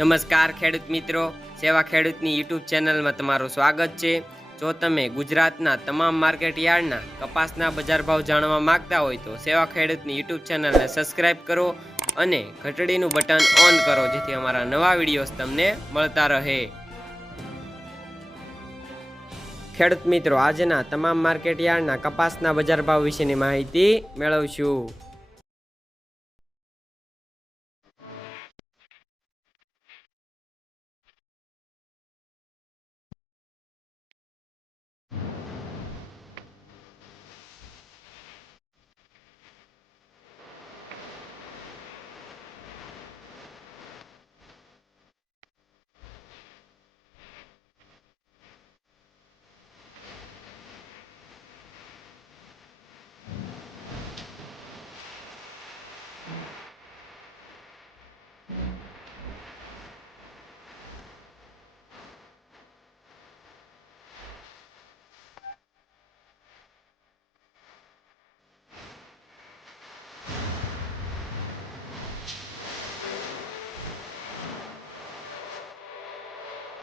નમસ્કાર ખેડૂત મિત્રો, સેવા ખેડૂતની યુટ્યુબ ચેનલમાં તમારું સ્વાગત છે। જો તમે ગુજરાતના તમામ માર્કેટ યાર્ડના કપાસના બજાર ભાવ જાણવા માંગતા હોય તો સેવા ખેડૂતની યુટ્યુબ ચેનલને સબસ્ક્રાઇબ કરો અને ઘંટડીનું બટન ઓન કરો, જેથી અમારા નવા વિડીયોઝ તમને મળતા રહે। ખેડૂત મિત્રો, આજના તમામ માર્કેટ યાર્ડના કપાસના બજાર ભાવ વિશેની માહિતી મેળવશું।